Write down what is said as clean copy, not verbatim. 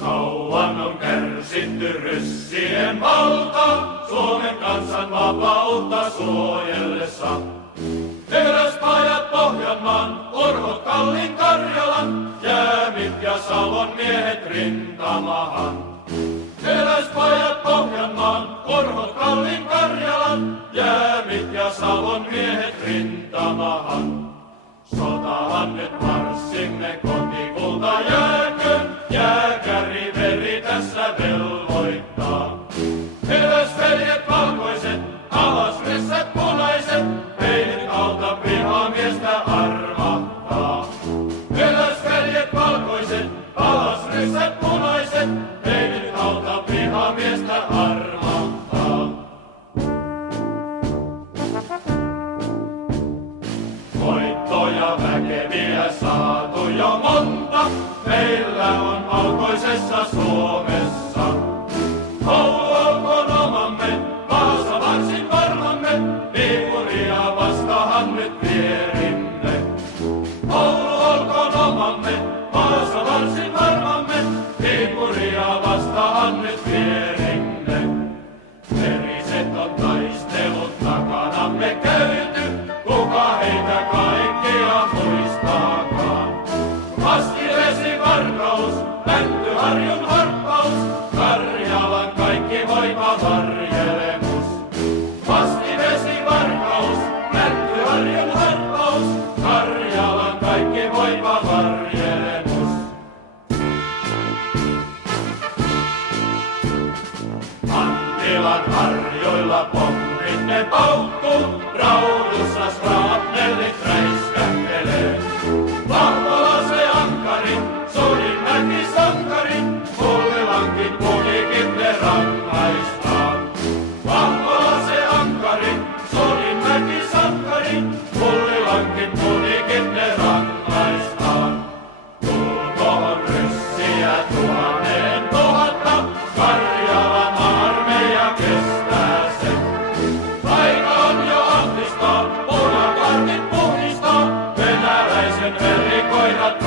Kauan on kärsitty ryssien valta, Suomen kansan vapautta suojellessa. Teräspajat Pohjanmaan, Urhot Kallin Karjalan, Jäämit ja Savon miehet rintamahan. Teräspajat Pohjanmaan, Urhot Kallin Karjalan, Jäämit ja Savon miehet rintamahan. Sotahan nyt marssimme kotikulta jääköön, jääkäri veri tässä velvoittaa. Teräsveljet valkoiset, alas ryssät punaiset, ei nyt auta vihamiestä armahtaa. Teräsveljet valkoiset, alas ryssät punaiset, ei nyt auta vihamiestä armahtaa. Voittoja väkeviä saatu jo monta, meillä on valkoisessa Suomessa. Oulu olkoon omamme, Vaasa varsin varmamme, Viipuria vastahan nyt vierimme. Oulu olkoon omamme, Vaasa varsin varmamme, Viipuria vastahan nyt vierimme. Veriset on taistelut takanamme käyty, kuka heitä kaikkia muistaakaan. Vastivesivarkaus, Mäntyharjun harppaus, Karjalan kaikki voima varjelemus. Vastivesivarkaus, Mäntyharjun harppaus, Karjalan kaikki voima varjelemus. Antilan harjoilla pommit ne paukkuu, Raudussa shrapnellit räiskähtelee. Vahvala se ankari, Solinmäki sankari, Pullilankin punikin ne rangaistaan. Vahvala se ankari, Solinmäki sankari, Pullilankin punikin ne rangaistaan. Tulkoon ryssiä 1000, Karjalan armeija kestää sen. Aika on jo ahtistaa, punakartit puhdistaa, venäläisen verikoirat